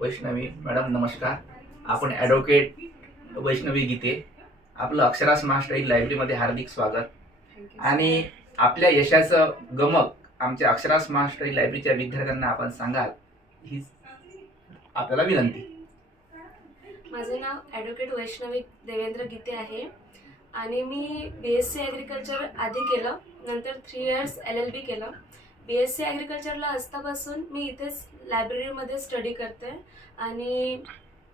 Vaishnavi madam नमस्कार. आपण advocate Vaishnavi गीते. आपलं अक्षरा स्मार्ट स्टडी लायब्ररीमध्ये हार्दिक स्वागत. आणि आपल्या यशाचं गमक आमच्या अक्षरा स्मार्ट स्टडी लायब्ररीच्या विद्यार्थ्यांना आपण सांगाल ही आपल्याला विनंती. माझे नाव ॲडव्होकेट वैष्णवी देवेंद्र गीते आहे आणि मी BSc ॲग्रिकल्चर आधी केलं, नंतर 3 इयर्स LLB केलं. BSc ॲग्रिकल्चरला असतापासून मी इथेच लायब्ररीमध्ये स्टडी करते. आणि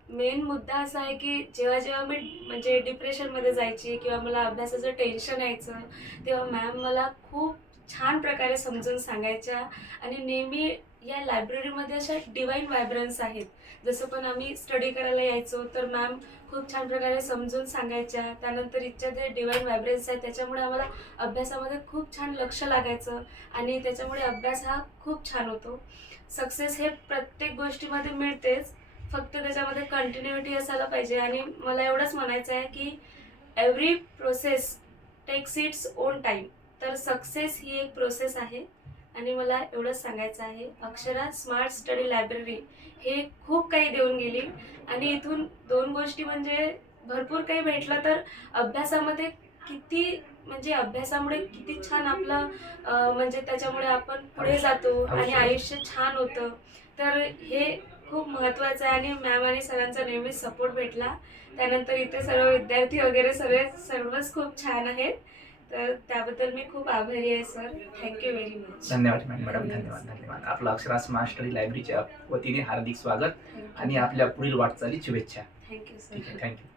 मेन मुद्दा असा आहे की जेव्हा जेव्हा मी म्हणजे डिप्रेशनमध्ये जायची किंवा मला अभ्यासाचं टेन्शन यायचं, तेव्हा मॅम मला खूप छान प्रकारे समजून सांगायच्या. आणि नेहमी या लायब्ररीमध्ये अशा डिवाईन व्हायब्रन्स आहेत. जसं पण आम्ही स्टडी करायला यायचो तर मॅम खूप छान प्रकारे समजून सांगायच्या. त्यानंतर इथच्या जे डिवाईन व्हायब्रन्स आहेत त्याच्यामुळे आम्हाला अभ्यासामध्ये खूप छान लक्ष लागायचं आणि त्याच्यामुळे अभ्यास हा खूप छान होतो. सक्सेस हे प्रत्येक गोष्टीमध्ये मिळतेच, फक्त त्याच्यामध्ये कंटिन्युटी असायला पाहिजे. आणि मला एवढंच म्हणायचं आहे की every process text its own time. तर सक्सेस ही एक प्रोसेस आहे आणि मला एवढंच सांगायचं आहे. अक्षरा स्मार्ट स्टडी लायब्ररी हे खूप काही देऊन गेली आणि इथून 2 गोष्टी म्हणजे भरपूर काही भेटलं. तर अभ्यासामध्ये किती म्हणजे अभ्यासामुळे किती छान आपलं म्हणजे त्याच्यामुळे आपण पुढे जातो आणि आयुष्य छान होतं. तर हे खूप महत्त्वाचं आहे आणि मॅम आणि सरांचा नेहमीच सपोर्ट भेटला. त्यानंतर इथे सर्व विद्यार्थी वगैरे सर्वच खूप छान आहेत. तर त्याबद्दल मी खूप आभारी आहे सर. Thank you very much. धन्यवाद मॅडम. धन्यवाद. आपलं अक्षरा स्मार्ट स्टडी लायब्ररीच्या वतीने हार्दिक स्वागत आणि आपल्या पुढील वाटचाली शुभेच्छा. Thank you sir. ठीक आहे. थँक्यू.